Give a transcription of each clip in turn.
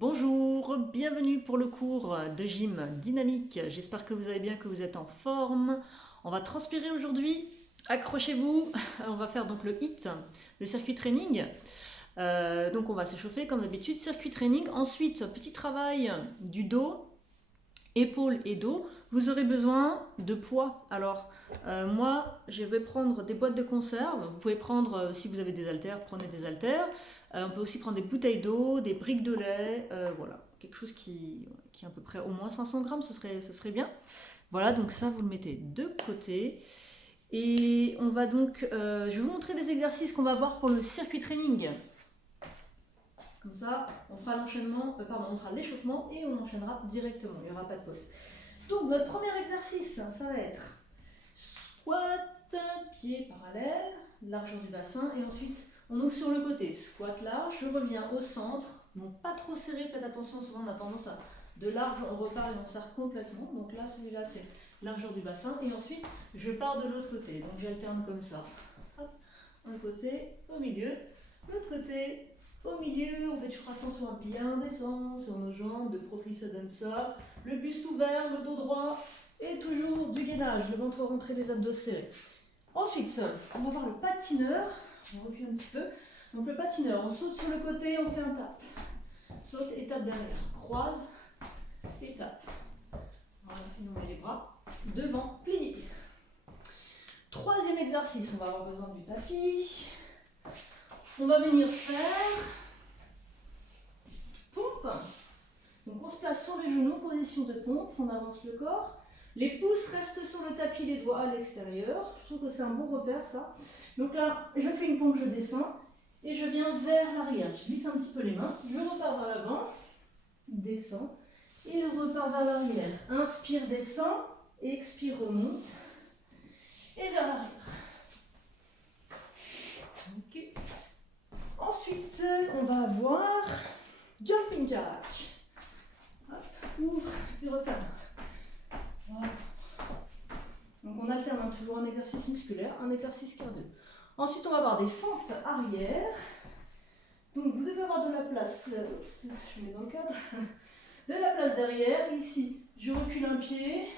Bonjour, bienvenue pour le cours de gym dynamique. J'espère que vous allez bien, que vous êtes en forme. On va transpirer aujourd'hui. Accrochez-vous. On va faire donc le HIIT, le circuit training. Donc on va s'échauffer comme d'habitude. Circuit training. Ensuite, petit travail du dos, épaules et dos. Vous aurez besoin de poids. Alors moi, je vais prendre des boîtes de conserve. Vous pouvez prendre, si vous avez des haltères, prenez des haltères. On peut aussi prendre des bouteilles d'eau, des briques de lait, voilà, quelque chose qui est à peu près au moins 500 grammes, ce serait bien. Voilà, donc ça vous le mettez de côté. Et on va donc, je vais vous montrer des exercices qu'on va voir pour le circuit training. Comme ça, on fera l'enchaînement, on fera l'échauffement et on enchaînera directement, il n'y aura pas de pause. Donc notre premier exercice, ça va être squat, pied parallèle, largeur du bassin, et ensuite on ouvre sur le côté, squat large, je reviens au centre, non pas trop serré, faites attention, souvent on a tendance à de large, on repart et on serre complètement, donc là celui-là c'est largeur du bassin, et ensuite je pars de l'autre côté, donc j'alterne comme ça, hop, un côté, au milieu, l'autre côté, au milieu, on fait toujours attention à bien descendre sur nos jambes, de profil ça donne ça, le buste ouvert, le dos droit, et toujours du gainage, le ventre rentré, les abdos serrés. Ensuite, on va voir le patineur, on recule un petit peu. Donc le patineur, on saute sur le côté, on fait un tap. Saute, étape derrière, croise, étape. Voilà, on met les bras devant, plié. Troisième exercice, on va avoir besoin du tapis. On va venir faire pompe. Donc on se place sur les genoux, position de pompe, on avance le corps. Les pouces restent sur le tapis, les doigts à l'extérieur. Je trouve que c'est un bon repère ça. Donc là, je fais une pompe, je descends et je viens vers l'arrière. Je glisse un petit peu les mains, je repars vers l'avant, descends et repars vers l'arrière. Inspire, descend, expire, remonte et vers l'arrière. Okay. Ensuite, on va avoir jumping jack. Hop, ouvre, puis referme. Voilà. Donc on alterne toujours un exercice musculaire, un exercice cardio. Ensuite on va avoir des fentes arrière. Donc vous devez avoir de la place, oups, je mets dans le cadre, de la place derrière. Ici je recule un pied,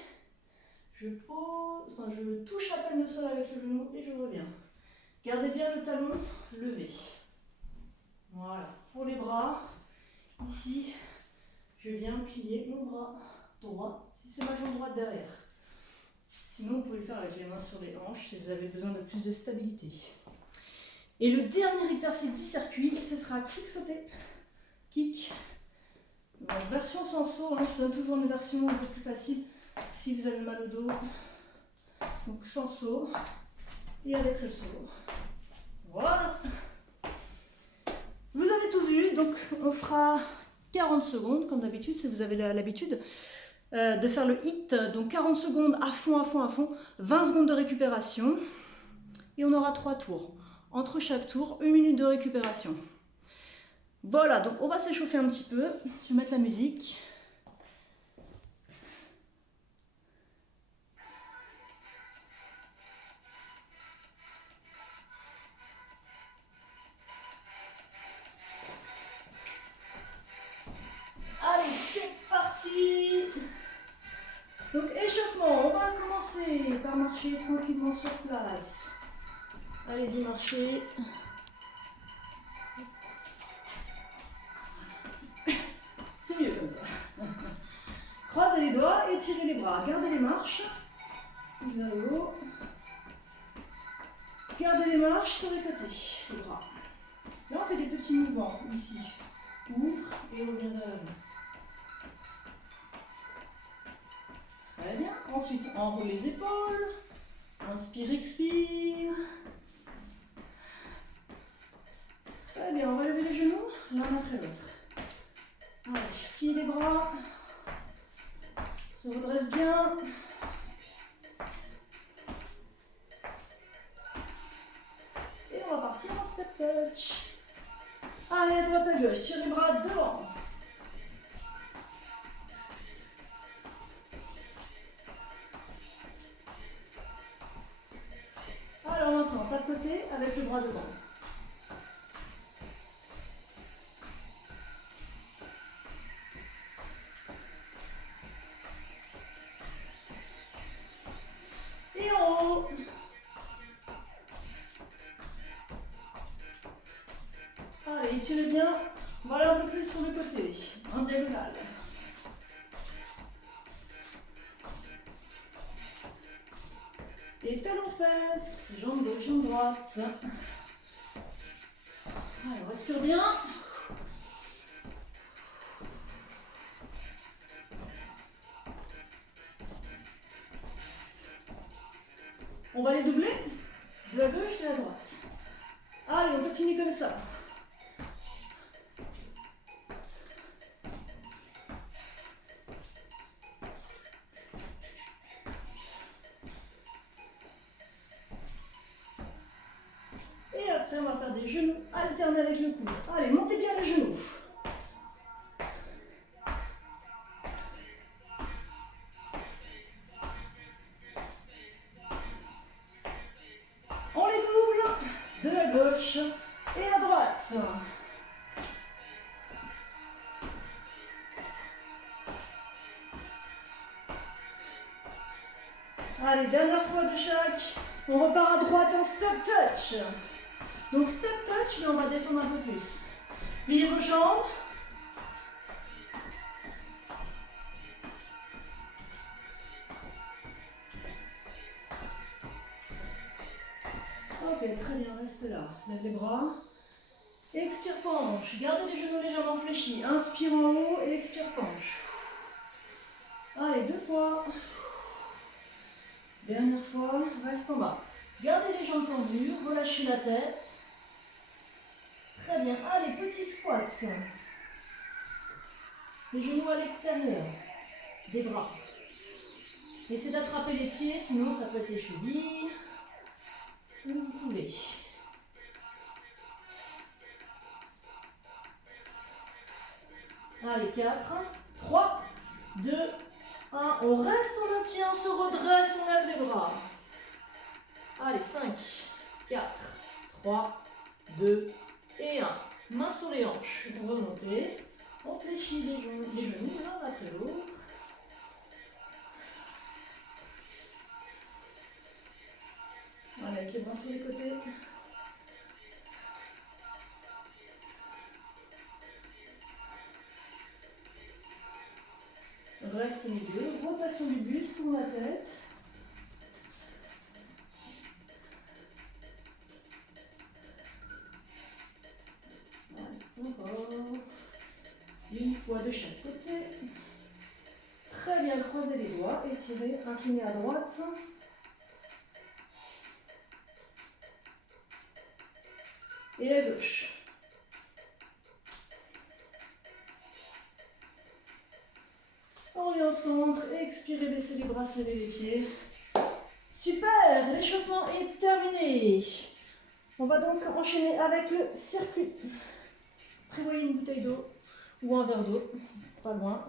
je pose, je touche à peine le sol avec le genou et je reviens. Gardez bien le talon levé. Voilà, pour les bras, ici je viens plier mon bras droit, si c'est ma jambe droite derrière. Sinon, vous pouvez le faire avec les mains sur les hanches si vous avez besoin de plus de stabilité. Et le dernier exercice du circuit, ce sera kick sauté. Kick. Donc, version sans saut, hein, je donne toujours une version un peu plus facile si vous avez mal au dos. Donc sans saut et avec le saut. Voilà. Vous avez tout vu, donc on fera 40 secondes comme d'habitude si vous avez l'habitude. De faire le HIIT, donc 40 secondes à fond, 20 secondes de récupération et on aura 3 tours. Entre chaque tour, 1 minute de récupération. Voilà, donc on va s'échauffer un petit peu. Je vais mettre la musique. Allez, c'est parti! Donc échauffement, on va commencer par marcher tranquillement sur place. Allez-y, marchez. C'est mieux comme ça. Croisez les doigts, étirez les bras. Gardez les marches. Vers le haut. Gardez les marches sur les côtés, les bras. Là, on fait des petits mouvements ici. Ouvre et revient vers l'avant. Très bien. Ensuite, enroule les épaules. Inspire, expire. Très bien, on va lever les genoux l'un après l'autre. Allez, plie les bras. Se redresse bien. Et on va partir en step touch. Allez, à droite à gauche, tire les bras devant. Alors maintenant, pas de côté avec le bras devant. étirez bien. On va aller un peu plus sur le côté, en diagonale. Et talons fesses, jambe gauche, jambe droite. Allez, on respire bien. On va les doubler de la gauche et de la droite. Allez, on continue comme ça. Et après, on va faire des genoux alternés avec le coude. Allez, montez bien les genoux. On les double de la gauche et à droite. Allez, dernière fois de chaque. On repart à droite en step touch. Donc step touch, mais on va descendre un peu plus. Pliez vos jambes. Ok, très bien, reste là. Lève les bras. Expire, penche. Gardez les genoux légèrement fléchis. Inspire en haut et expire, penche. Allez, 2 fois. Dernière fois, reste en bas. Gardez les jambes tendues, relâchez la tête. Très bien. Allez, petit squat. Les genoux à l'extérieur des bras. Essayez d'attraper les pieds, sinon ça peut être les chevilles. Où vous pouvez. Allez, 4, 3, 2, 1. On reste, on maintient, on se redresse, on lève les bras. Allez, 5, 4, 3, 2 et 1. Main sur les hanches. Vous remontez. On fléchit les genoux l'un après l'autre. Allez, avec les bras sur les côtés. Reste au milieu. Rotation du buste, tourne la tête. Encore. Une fois de chaque côté. Très bien, croisez les doigts, étirez, inclinez à droite. Et à gauche. Orient au centre, expirez, baissez les bras, serrez les pieds. Super, l'échauffement est terminé. On va donc enchaîner avec le circuit. Prévoyez une bouteille d'eau ou un verre d'eau, pas loin.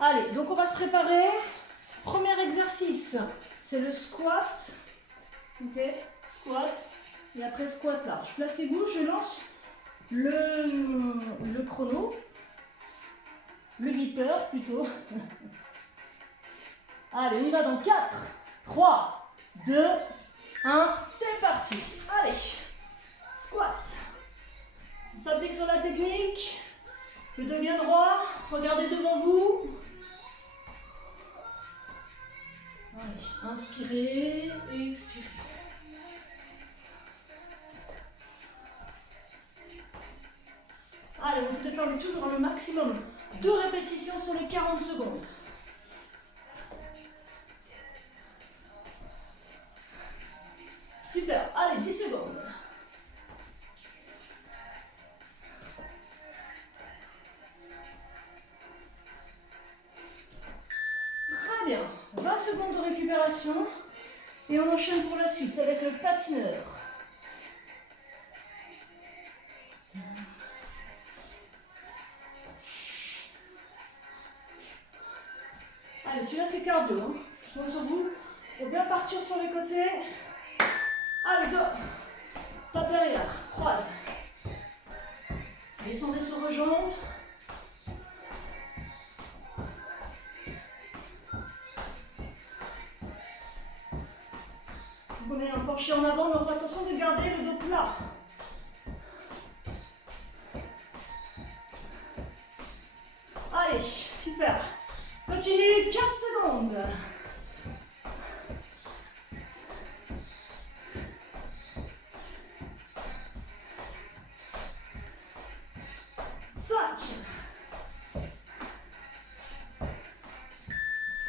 Allez, donc on va se préparer. Premier exercice, c'est le squat. Ok, squat. Et après squat large. Placez-vous, je lance le chrono. Le beeper plutôt. Allez, on y va dans 4, 3, 2, 1. C'est parti. Allez, squat. On s'applique sur la technique. Le dos bien droit. Regardez devant vous. Allez, inspirez et expirez. Allez, on essaie de faire toujours le maximum. 2 répétitions sur les 40 secondes. Super, allez, 10 secondes. Très bien, 20 secondes de récupération. Et on enchaîne pour la suite avec le patineur. Allez, celui-là c'est cardio. Hein. Je compte sur vous pour bien partir sur les côtés. Allez, go. Tape derrière, croise. Descendez sur vos jambes. on est un penché en avant, mais on fait attention de garder le dos plat. Allez, super. Continue, 15 secondes.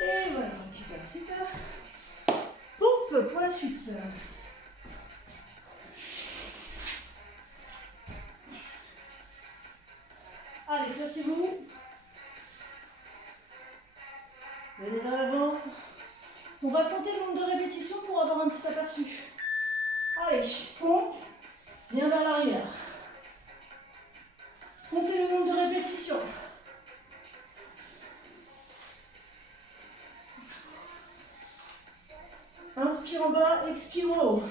Et voilà, super, super. Pompe pour la suite. Allez, placez-vous. Venez vers l'avant. On va compter le nombre de répétitions pour avoir un petit aperçu. Allez, pompe. Viens vers l'arrière. Comptez le nombre de répétitions. Inspire en bas, expire en haut.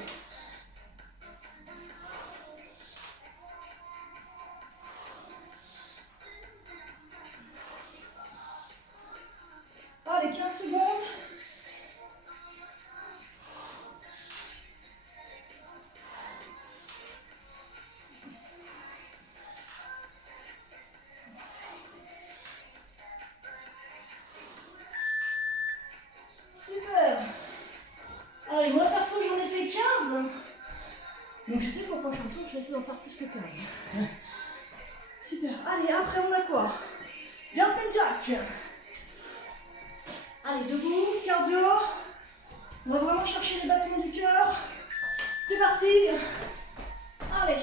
Allez, 15 secondes. Super. Allez, moi perso, j'en ai fait 15. Donc je sais que mon prochain tour, je vais essayer d'en faire plus que 15. Super. Allez, après on a quoi? Jump and jack. Allez, debout, cardio. On va vraiment chercher les battements du cœur. C'est parti. Allez.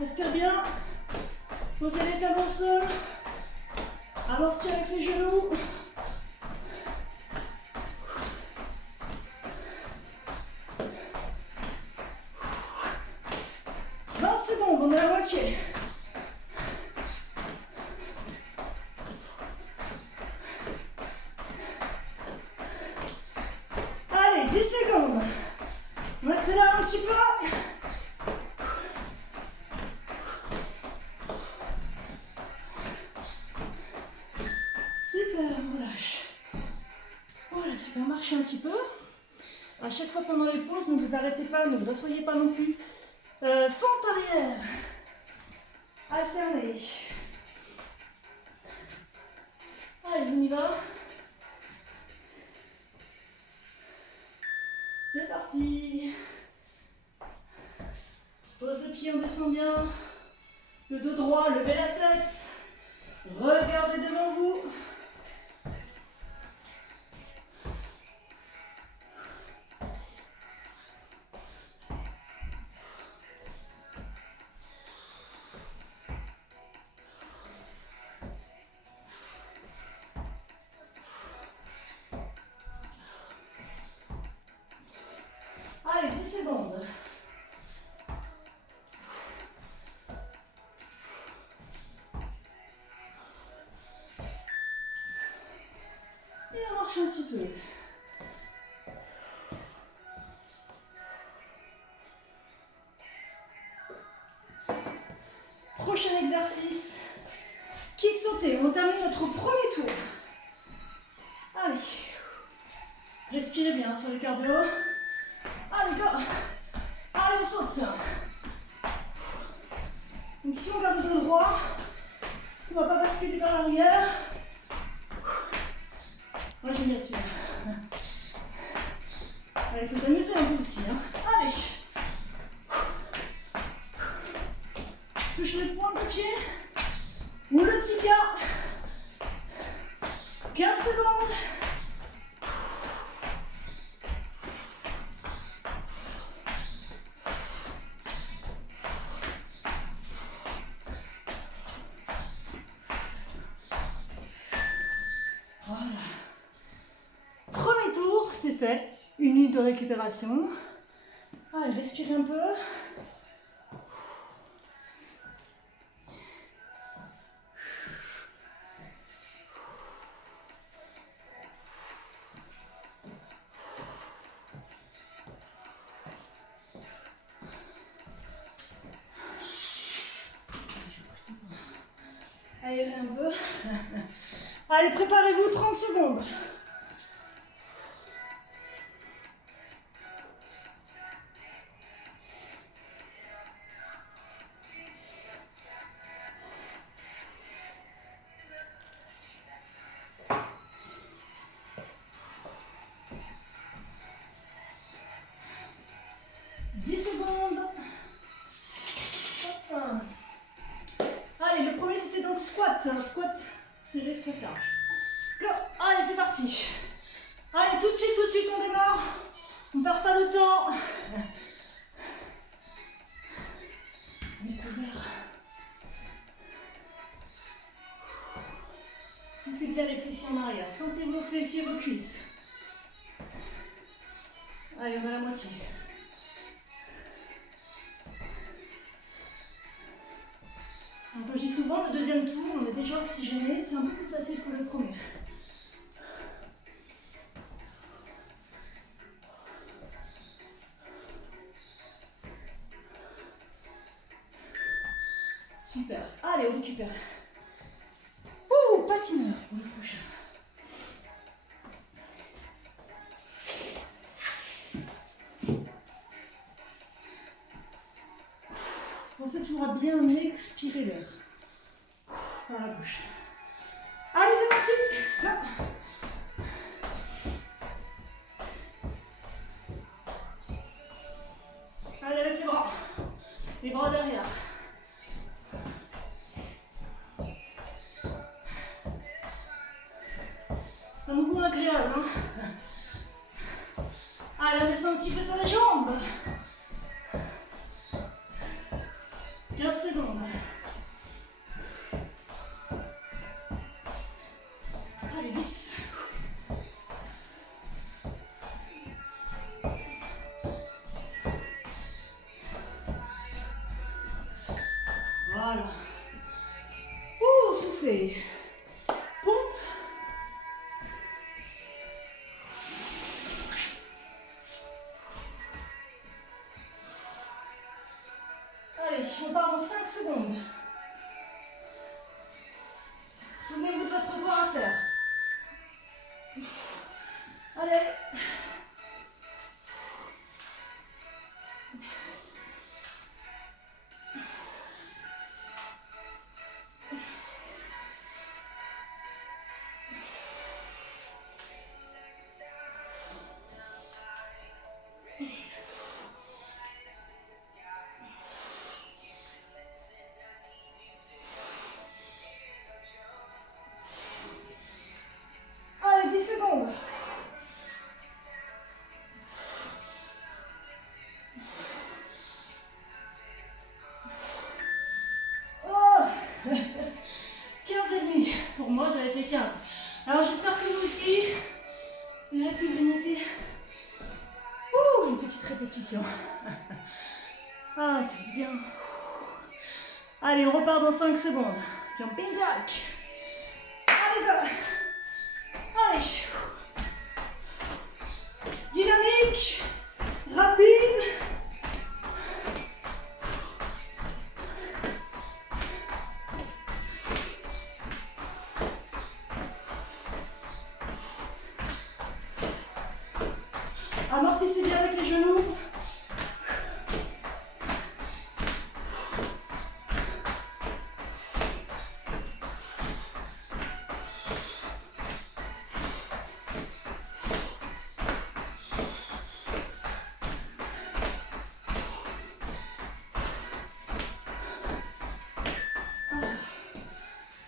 Respire bien. Posez les talons au sol. Amorti avec les genoux. On est à la moitié. Allez, 10 secondes. On accélère un petit peu. Super, on relâche. Voilà, super, marchez un petit peu. À chaque fois pendant les pauses, ne vous arrêtez pas, ne vous asseyez pas non plus. Fente arrière. Alternez. Allez, on y va. C'est parti. Pose le pied, on descend bien. Le dos droit, levez la tête. Regardez devant vous. Allez, 10 secondes. Et on marche un petit peu. Prochain exercice. Kick sauté. On termine notre premier tour. Allez. Respirez bien sur le cardio. Allez, go. Allez, on saute. Donc si on garde le dos droit, on ne va pas basculer vers l'arrière. Moi j'aime bien celui-là. Allez, il faut s'amuser un peu aussi. Hein. Allez. Touche les pointes de pied ou le tibia. 15 secondes. Voilà. Premier tour, c'est fait. 1 minute de récupération. Allez, respirez un peu. Aérez un peu. Allez, préparez-vous 30 secondes. parti. Allez, tout de suite, on démarre. On ne perd pas de temps. Reste ouvert. Poussez bien les fessiers en arrière. Sentez vos fessiers, vos cuisses. Allez, on a la moitié. Alors, comme je dis souvent, le deuxième tour, on est déjà oxygéné. C'est un peu plus facile que le premier. Super. Allez, on récupère. Ouh, patineur pour le prochain. Pensez toujours à bien expirer l'air par la bouche. Allez, c'est parti. Là. Allez, avec les bras derrière. C'est un mouvement agréable, hein. Allez, on descend un petit peu sur les jambes. 15 secondes. Allez, 10. Voilà. Ouh, soufflez. Pompe. Allez, on part dans 5 secondes. Souvenez-vous de votre corps à faire. Allez. Allez, 10 secondes. Oh 15 et demi. Pour moi, j'avais fait 15. Alors, j'espère que vous aussi, vous avez pu grignoter. Ouh, une petite répétition. Ah, ça fait bien. Allez, on repart dans 5 secondes. Jumping jack. Allez, go. Allez. Dynamique. Rapide. Amortissez bien avec les genoux.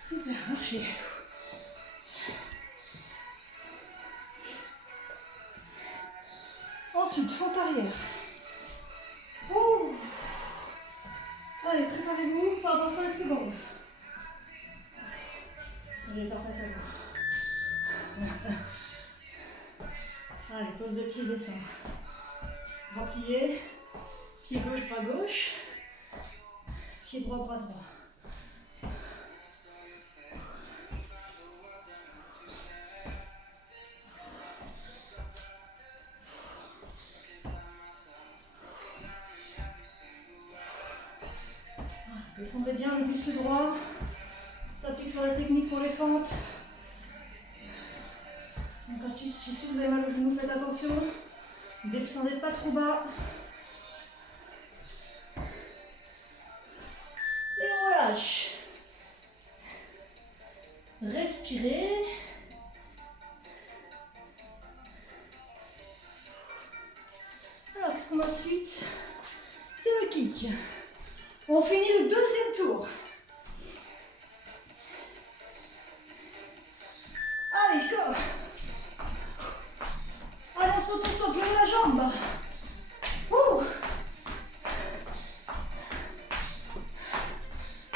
Super, marchez. Ensuite, fente arrière. Ouh. Allez, préparez-vous, on part dans 5 secondes. Je vais faire face à vous. Allez, pose de pied, descend. Bras plié. Pied gauche, bras gauche. Pied droit, bras droit. Descendez bien le buste droit. On s'applique sur la technique pour les fentes. Donc si vous avez mal au genou, faites attention. Ne descendez pas trop bas. Et on relâche. Respirez. Alors, qu'est-ce qu'on a ensuite? C'est le kick. On finit le deuxième tour. Allez, go. saute au sol, lève la jambe. Ouh.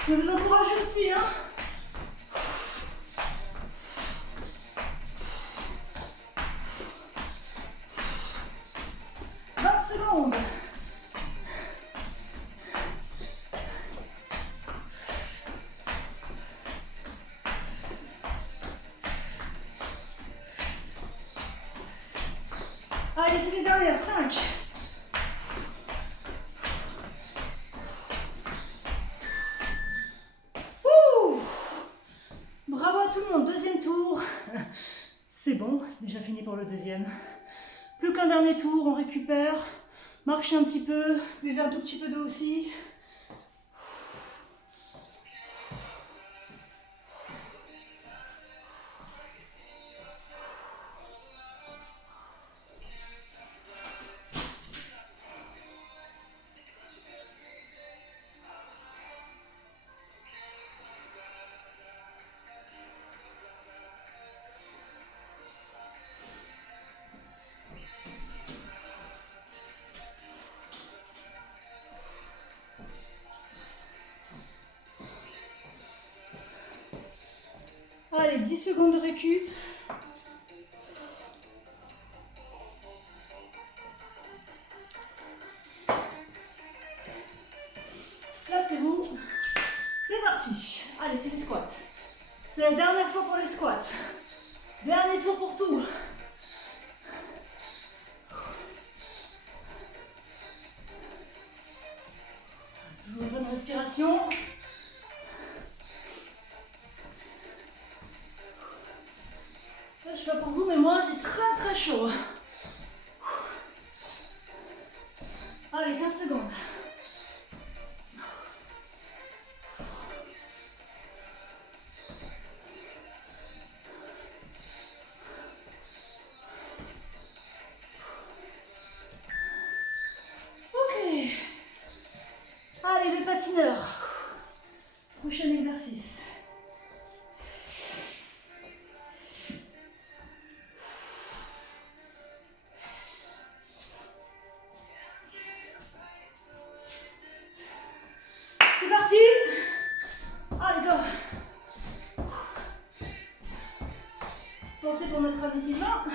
Je vais vous encourager aussi, hein. Secondes. Allez, c'est les dernières, 5. Ouh. Bravo à tout le monde, deuxième tour. C'est bon, c'est déjà fini pour le deuxième. Plus qu'un dernier tour, on récupère. Marchez un petit peu, buvez un tout petit peu d'eau aussi. Allez, 10 secondes de récup. Placez-vous. C'est parti. Allez, c'est les squats. C'est la dernière fois pour les squats. Dernier tour pour tout. Toujours une bonne respiration. Je sais pas pour vous, mais moi j'ai très chaud. Allez, 15 secondes. Ok. Allez, les patineurs. Prochain exercice. C'est parti. Allez, go. Petite pensée pour notre ami Sylvain.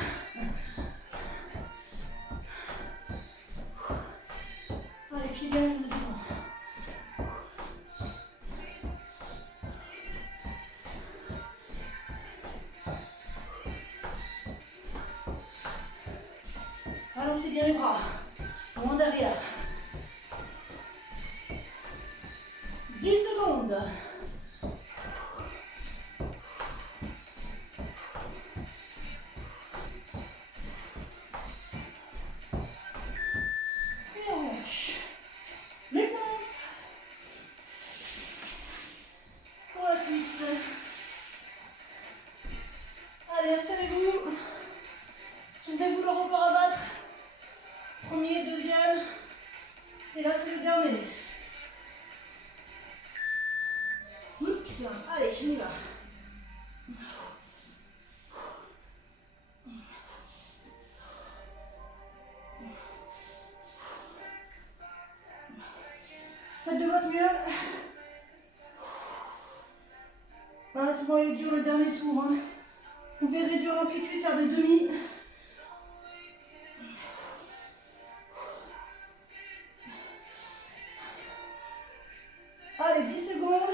Allez, pieds bien, genoux devant. Allons, c'est bien les bras. Moins derrière. 10 secondes. Et on lâche. Les pompes. Pour la suite. Allez, installez-vous. Soulevez-vous le record à battre. Premier, deuxième. Et là, c'est le dernier. Oups. Allez, on y va. Faites de votre mieux. Ah, souvent il est dur le dernier tour. Hein. Vous pouvez réduire l'amplitude, faire des demi. Allez, 10 secondes.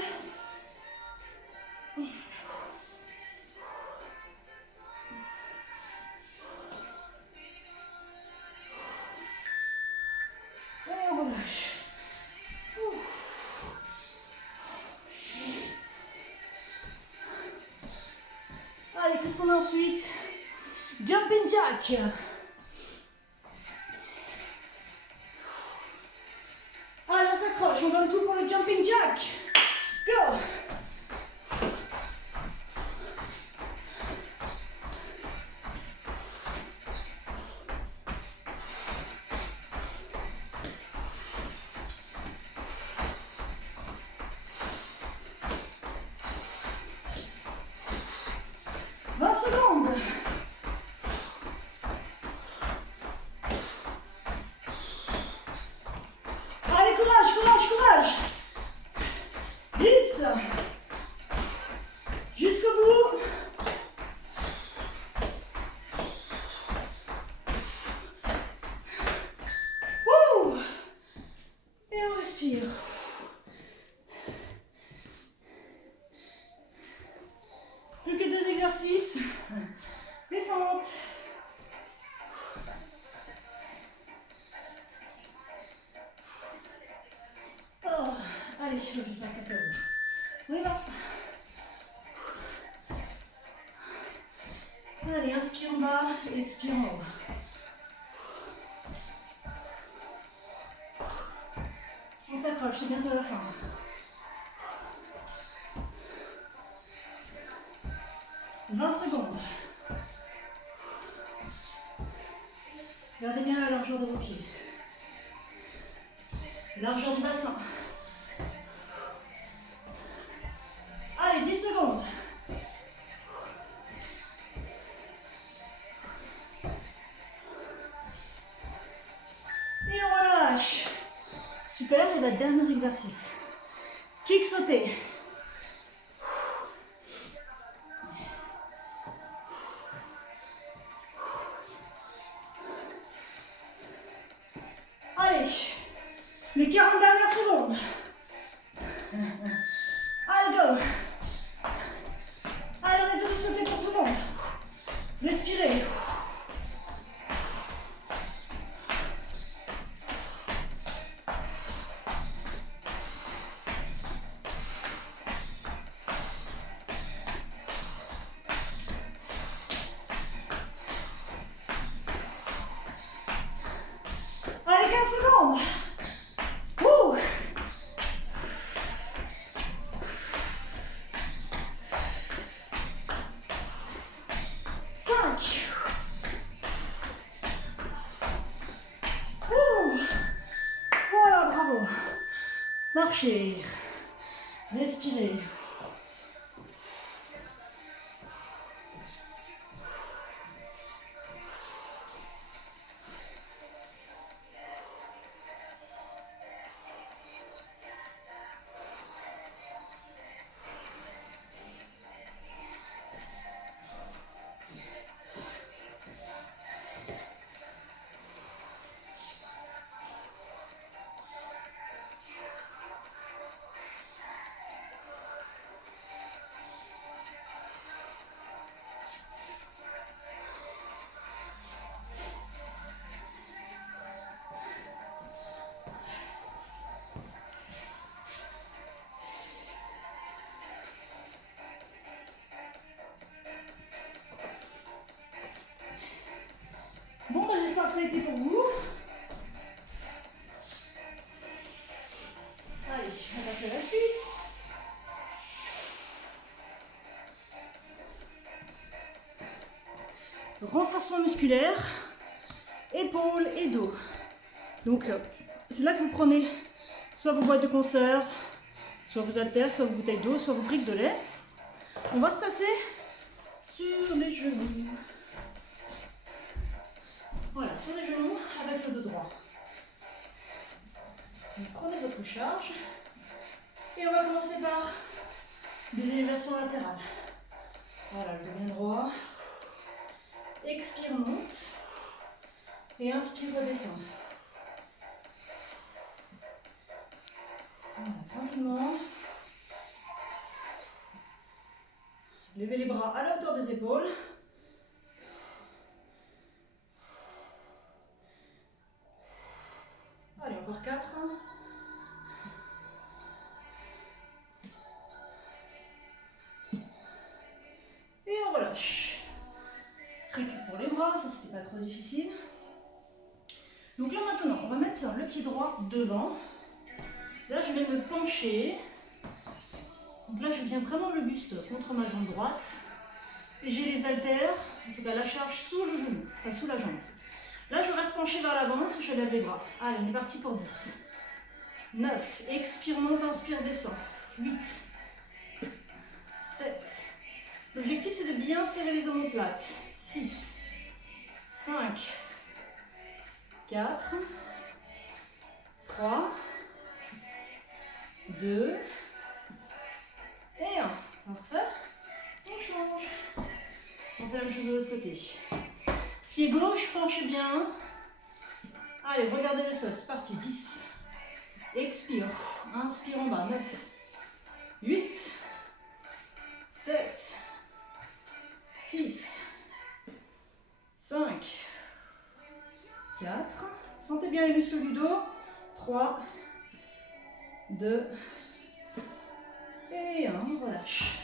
Et on relâche. Allez, qu'est-ce qu'on a ensuite? Jumping jack. Allez, on s'accroche, on donne tout pour le jumping jack. Go! Les fentes. Oh, allez, je vais faire face à vous. On y va. Allez, inspire en bas, expire en haut. On s'accroche, c'est bientôt la fin. « 20 secondes. Gardez bien la largeur de vos pieds. Largeur du bassin. Allez, 10 secondes. Et on relâche. Super, et le dernier exercice. Kick sauté. Allez, les 40 dernières secondes. Allez, go. Allez, on essaie de sauter pour tout le monde. Respirez. Allez, 15 secondes. Ouh. Voilà, bravo. Marchez. Respirez. Bon, ben, j'espère que ça a été pour vous. Allez, on va passer à la suite. Renforcement musculaire, épaules et dos. Donc, c'est là que vous prenez soit vos boîtes de conserve, soit vos haltères, soit vos bouteilles d'eau, soit vos briques de lait. On va se passer sur les genoux. Voilà, sur les genoux avec le dos droit. Donc, prenez votre charge et on va commencer par des élévations latérales. Voilà, le dos bien droit. Expire, monte. Et inspire, redescend. Voilà, tranquillement. Levez les bras à la hauteur des épaules. Allez, encore 4. Et on relâche. Récup pour les bras, ça c'était pas trop difficile. Donc là maintenant, on va mettre le pied droit devant. Là je vais me pencher. Donc là je viens vraiment le buste contre ma jambe droite. Et j'ai les haltères, en tout cas la charge sous le genou, enfin sous la jambe. Là je reste penché vers l'avant, je lève les bras. Allez, on est parti pour 10. 9, expire, monte, inspire, descend. 8, 7. L'objectif c'est de bien serrer les omoplates. 6, 5, 4, 3, 2 et 1. Parfait. On change. On fait la même chose de l'autre côté. Pied gauche, penchez bien. Allez, regardez le sol. C'est parti. 10. Expire. Inspire en bas. 9, 8, 7, 6, 5, 4, sentez bien les muscles du dos, 3, 2, et 1, on relâche.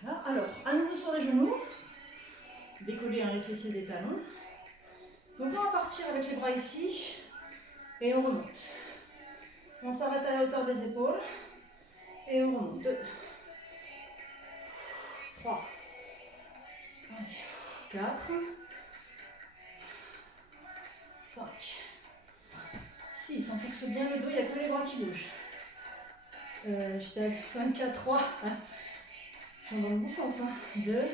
Voilà. Alors, à nouveau sur les genoux, décoller les fessiers des talons. Donc on va partir avec les bras ici, et on remonte. On s'arrête à la hauteur des épaules, et on remonte. 2, 3, 4, 5, 6, on fixe bien le dos, il n'y a que les bras qui bougent. J'étais à 5, 4, 3, je suis dans le bon sens, 2,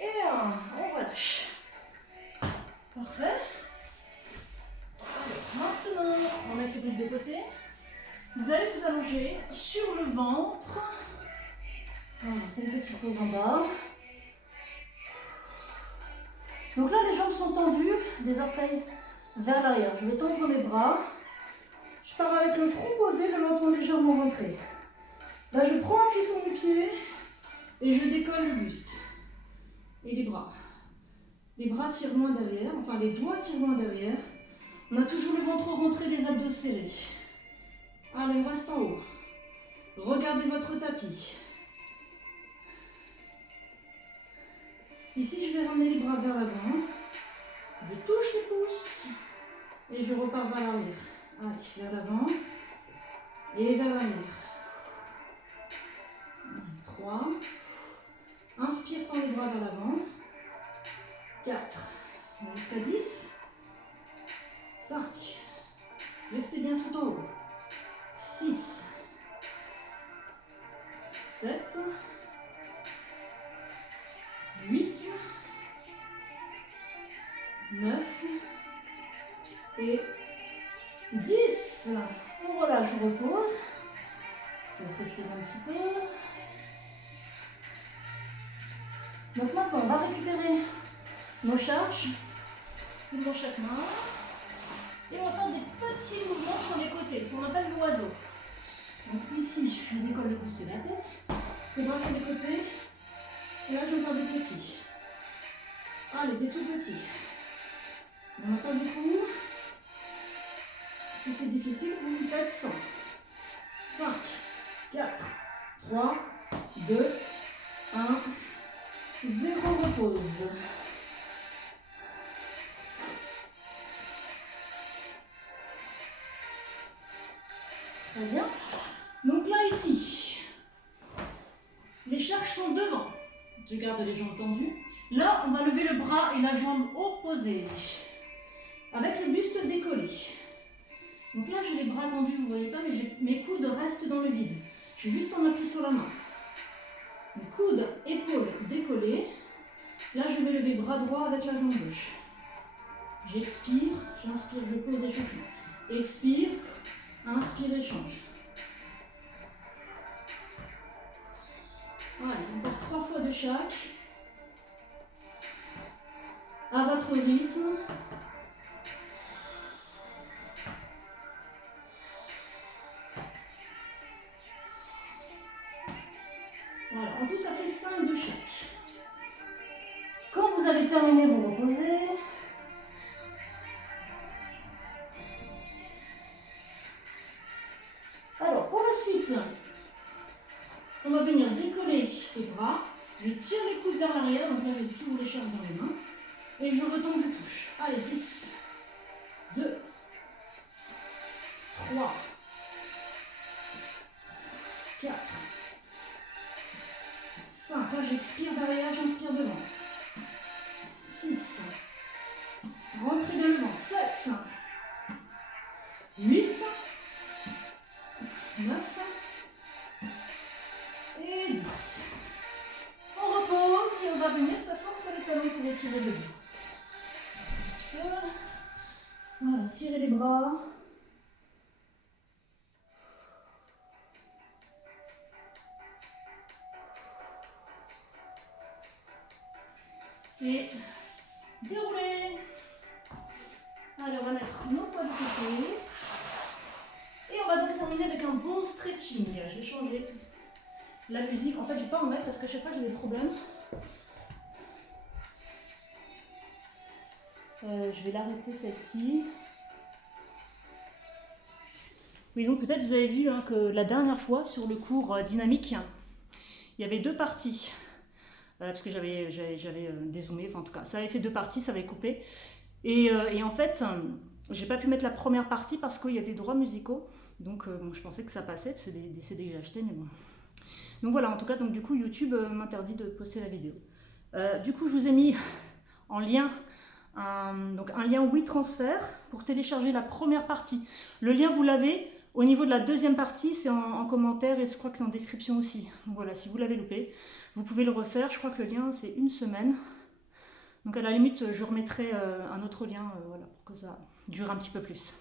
et 1, on relâche. Parfait. Alors, maintenant, on met les briques de côté. Vous allez vous allonger sur le ventre. Voilà, on fait une petite pause en bas. Donc là, les jambes sont tendues, les orteils vers l'arrière. Je vais tendre mes bras. Je pars avec le front posé, le menton légèrement rentré. Là, je prends un cuisson du pied et je décolle le buste. Et les bras. Les bras tirent loin derrière, enfin les doigts tirent loin derrière. On a toujours le ventre rentré, les abdos serrés. Allez, on reste en haut. Regardez votre tapis. Ici, je vais ramener les bras vers l'avant. Je touche les pouces et je repars vers l'arrière. Allez, vers l'avant et vers l'arrière. 3. Inspire, tends les bras vers l'avant. 4. Jusqu'à 10. 5. Restez bien tout en haut. 6. 7. 8. 9. Et 10. On relâche, je repose. Je vais respirer un petit peu. Donc maintenant, on va récupérer nos charges, une dans chaque main. Et on va faire des petits mouvements sur les côtés, ce qu'on appelle l'oiseau. Donc ici, je décolle le buste et la tête. Les bras sur les côtés. Et là, je vais faire des petits. Allez, des tout petits. On n'a pas beaucoup. Si c'est difficile, vous me faites 100. 5, 4, 3, 2, 1, 0, repose. Très bien. Donc là, ici, les charges sont devant. Je garde les jambes tendues. Là, on va lever le bras et la jambe opposée, avec le buste décollé. Donc là, j'ai les bras tendus, vous ne voyez pas, mais mes coudes restent dans le vide. Je suis juste en appui sur la main. Donc, coude, épaule décollée. Là, je vais lever bras droit avec la jambe gauche. J'expire, j'inspire, je pose et je change. Expire, inspire et change. Allez, encore 3 fois de chaque. À votre rythme. Voilà, en tout ça fait 5 de chaque. Quand vous avez terminé, vous reposez. Alors, pour la suite, on va venir décoller les bras. Je tire les coudes vers l'arrière, donc là j'ai toujours les charges dans les mains. Et je retombe, je touche. Allez, 10, 2, 3, 4, 5. Là, j'expire derrière, j'inspire devant. 6. Rentrez bien devant. 7. 8. 9. Et 10. On repose et on va venir s'asseoir sur les talons pour étirer le dos. Voilà, tirez les bras. Et déroulez. Allez, on va mettre nos poids de côté. Et on va donc terminer avec un bon stretching. Je vais changer la musique. En fait, je vais pas en mettre parce qu'à chaque fois j'ai des problèmes. Je vais l'arrêter celle-ci. Oui, donc peut-être vous avez vu hein, que la dernière fois sur le cours dynamique, il y avait deux parties. Parce que j'avais dézoomé, enfin en tout cas, ça avait fait deux parties, ça avait coupé. Et en fait, j'ai pas pu mettre la première partie parce qu'il y a des droits musicaux. Donc bon, je pensais que ça passait, parce que c'est des CD que j'ai achetés, mais bon. Donc voilà, en tout cas, donc du coup, YouTube m'interdit de poster la vidéo. Du coup, je vous ai mis en lien donc un lien WeTransfer pour télécharger la première partie. Le lien, vous l'avez. Au niveau de la deuxième partie, c'est en commentaire et je crois que c'est en description aussi. Donc voilà, si vous l'avez loupé, vous pouvez le refaire. Je crois que le lien, c'est une semaine. Donc à la limite, je remettrai un autre lien voilà, pour que ça dure un petit peu plus.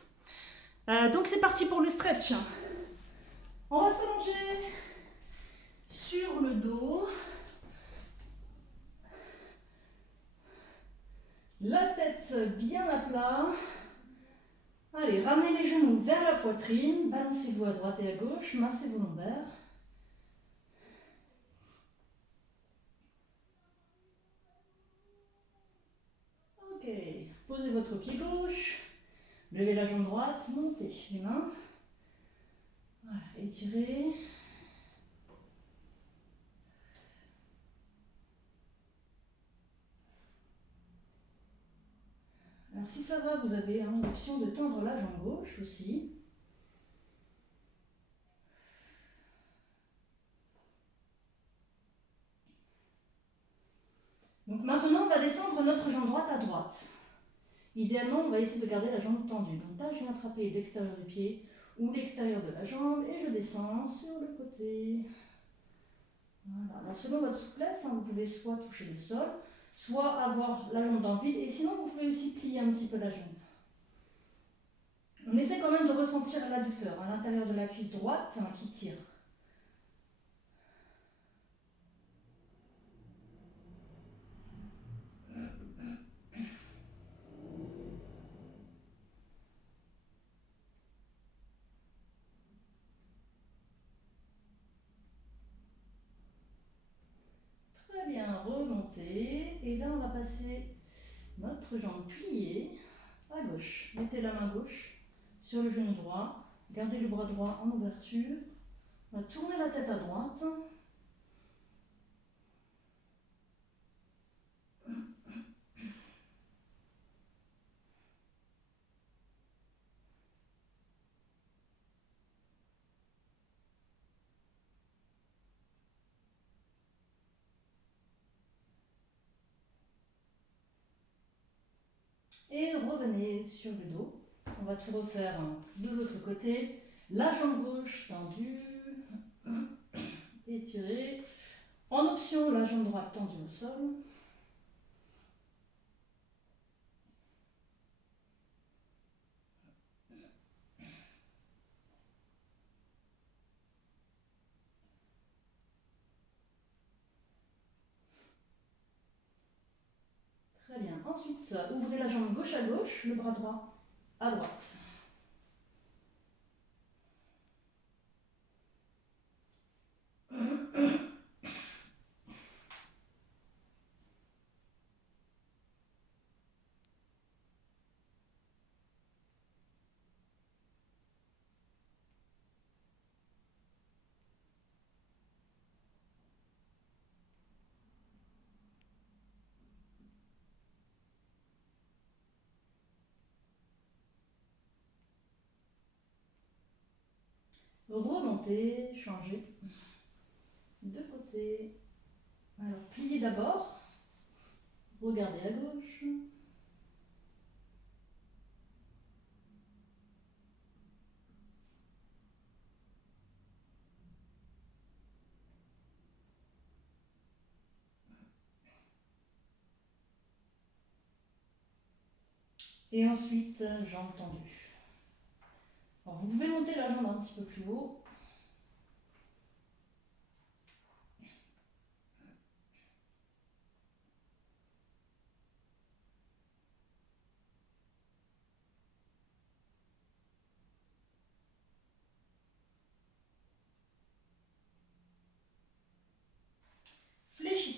Donc c'est parti pour le stretch. On va s'allonger sur le dos. La tête bien à plat. Allez, ramenez les genoux vers la poitrine. Balancez-vous à droite et à gauche. Massez vos lombaires. Ok, posez votre pied gauche. Levez la jambe droite. Montez les mains. Voilà, étirez. Alors si ça va, vous avez l'option de tendre la jambe gauche aussi. Donc maintenant, on va descendre notre jambe droite à droite. Idéalement, on va essayer de garder la jambe tendue. Donc là, je viens attraper l'extérieur du pied ou l'extérieur de la jambe et je descends sur le côté. Voilà. Alors selon votre souplesse, vous pouvez soit toucher le sol, soit avoir la jambe dans le vide, et sinon vous pouvez aussi plier un petit peu la jambe. On essaie quand même de ressentir l'adducteur à l'intérieur de la cuisse droite qui tire. Très bien, remontez. Et là, on va passer notre jambe pliée à gauche. Mettez la main gauche sur le genou droit. Gardez le bras droit en ouverture. On va tourner la tête à droite. Et revenez sur le dos. On va tout refaire de l'autre côté. La jambe gauche tendue, étirée. En option, la jambe droite tendue au sol. Très bien. Ensuite, ouvrez la jambe gauche à gauche, le bras droit à droite. Remontez, changez de côté. Alors, pliez d'abord. Regardez à gauche. Et ensuite, jambe tendue. Alors, vous pouvez monter la jambe un petit peu plus haut.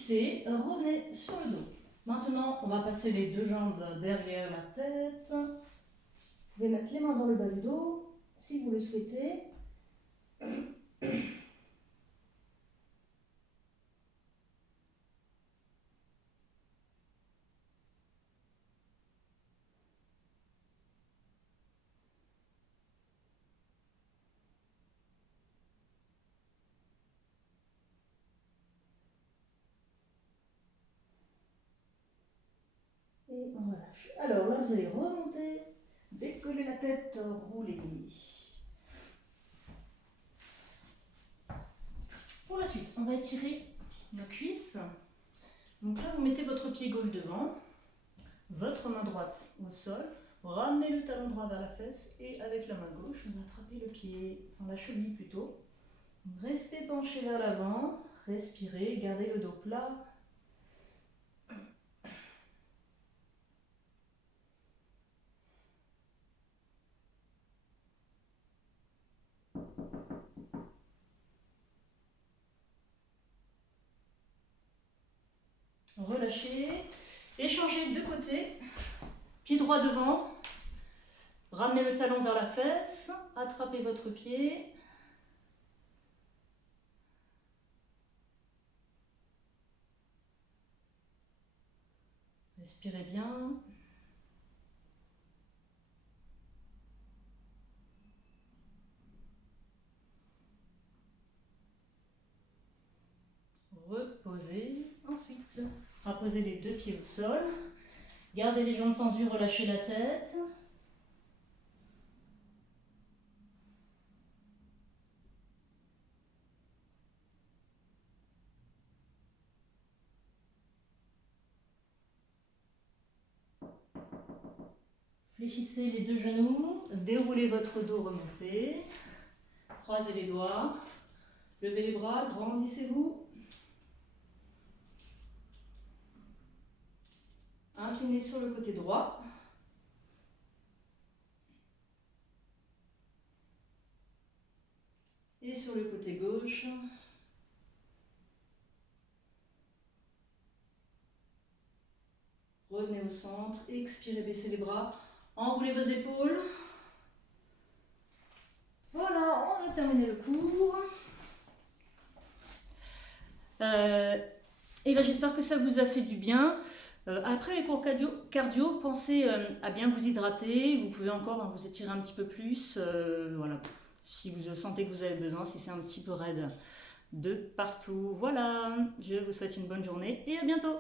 fléchissez, revenez sur le dos. Maintenant, on va passer les deux jambes derrière la tête. Vous pouvez mettre les mains dans le bas du dos, si vous le souhaitez. Et on relâche. Alors là, vous allez remonter, décoller la tête, rouler. Pour la suite, on va étirer nos cuisses. Donc là, vous mettez votre pied gauche devant, votre main droite au sol, ramenez le talon droit vers la fesse et avec la main gauche, vous attrapez le pied, enfin la cheville plutôt. Restez penché vers l'avant, respirez, gardez le dos plat. Relâchez, échangez de côté, pied droit devant, ramenez le talon vers la fesse, attrapez votre pied. Respirez bien. Reposez. Ensuite, reposez les deux pieds au sol. Gardez les jambes tendues, relâchez la tête. Fléchissez les deux genoux, déroulez votre dos, remontez. Croisez les doigts, levez les bras, grandissez-vous. Inclinez sur le côté droit. Et sur le côté gauche. Revenez au centre, expirez, baissez les bras, enroulez vos épaules. Voilà, on a terminé le cours. Et ben, j'espère que ça vous a fait du bien. Après les cours cardio, pensez à bien vous hydrater. Vous pouvez encore vous étirer un petit peu plus. Voilà, si vous sentez que vous avez besoin, si c'est un petit peu raide de partout. Voilà, je vous souhaite une bonne journée et à bientôt.